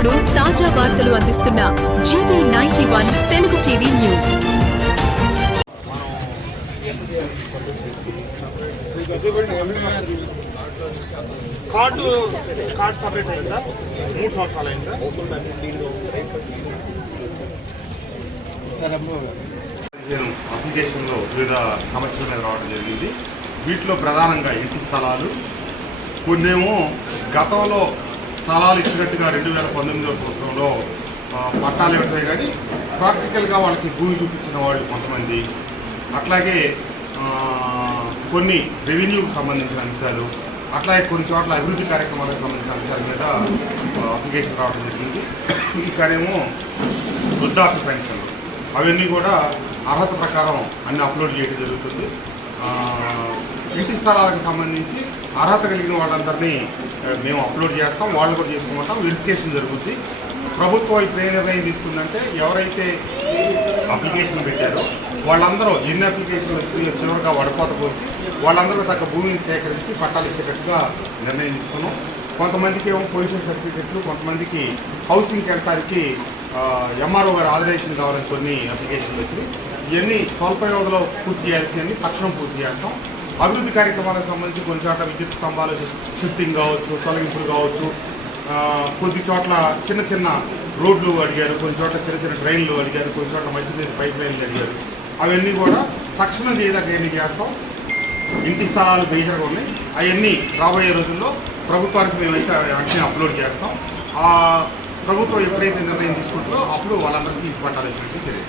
ఎప్పటికప్పుడు తాజా వార్తలు అందిస్తున్న GV91 Telugu TV news. Card separate అయిందా? 3 సంవత్సరాలు అయిందా? అప్లికేషన్లో వివిధ సమస్యల మీద రావడం జరిగింది. వీటిలో ప్రధానంగా ఇంటి స్థలాలు, కొన్నేమో గతంలో స్థలాలు ఇచ్చినట్టుగా 2019వ సంవత్సరంలో పట్టాలు ఇవ్వటమే కానీ ప్రాక్టికల్గా వాళ్ళకి భూమి చూపించిన వాళ్ళు కొంతమంది, అట్లాగే కొన్ని రెవెన్యూకి సంబంధించిన అంశాలు, అట్లాగే కొన్ని చోట్ల అభివృద్ధి కార్యక్రమాలకు సంబంధించిన అంశాల మీద అప్లికేషన్ రావడం జరిగింది. ఇంకానేమో వృద్ధాప్య పెన్షన్లు అవన్నీ కూడా అర్హత ప్రకారం అన్ని అప్లోడ్ చేయడం జరుగుతుంది. ఇంటి స్థలాలకు సంబంధించి అర్హత కలిగిన వాళ్ళందరినీ మేము అప్లోడ్ చేస్తాం, వాళ్ళు కూడా చేసుకుంటాం, వెరిఫికేషన్ జరుగుతుంది. ప్రభుత్వం ఇప్పుడు ఏ నిర్ణయం తీసుకుందంటే ఎవరైతే అప్లికేషన్ పెట్టారో వాళ్ళందరూ ఎన్ని అప్లికేషన్లు వచ్చినాయో చివరిగా వడపోత పోసి వాళ్ళందరూ తగ్గ భూమిని సేకరించి పట్టాలు ఇచ్చేటట్టుగా నిర్ణయం తీసుకున్నాం. కొంతమందికి ఏమో పొజిషన్ సర్టిఫికెట్లు, కొంతమందికి హౌసింగ్కి వెళ్ళడానికి ఎంఆర్ఓ గారు ఆథరైజేషన్ కావాలని కొన్ని అప్లికేషన్లు వచ్చినాయి. ఇవన్నీ స్వల్ప వ్యవధిలో పూర్తి చేయాల్సి తక్షణం పూర్తి చేస్తాం. అభివృద్ధి కార్యక్రమాలకు సంబంధించి కొన్ని చోట్ల విద్యుత్ స్తంభాలు షిఫ్టింగ్ కావచ్చు, తొలగింపులు కావచ్చు, కొద్ది చోట్ల చిన్న చిన్న రోడ్లు అడిగారు, కొన్ని చోట్ల చిన్న చిన్న డ్రైన్లు అడిగారు, కొన్ని చోట్ల మంచినీటి పైప్ లైన్లు అడిగారు. అవన్నీ కూడా తక్షణం చేయదాకా ఎన్ని చేస్తాం. ఇంటి స్థలాలు బేసిక్గా ఉన్నాయి, అవన్నీ రాబోయే రోజుల్లో ప్రభుత్వానికి మేమైతే అన్ని అప్లోడ్ చేస్తాం. ఆ ప్రభుత్వం ఎప్పుడైతే నిర్ణయం తీసుకుంటుందో అప్పుడు వాళ్ళందరికీ పట్టాలు ఇచ్చినట్టు తెలియదు.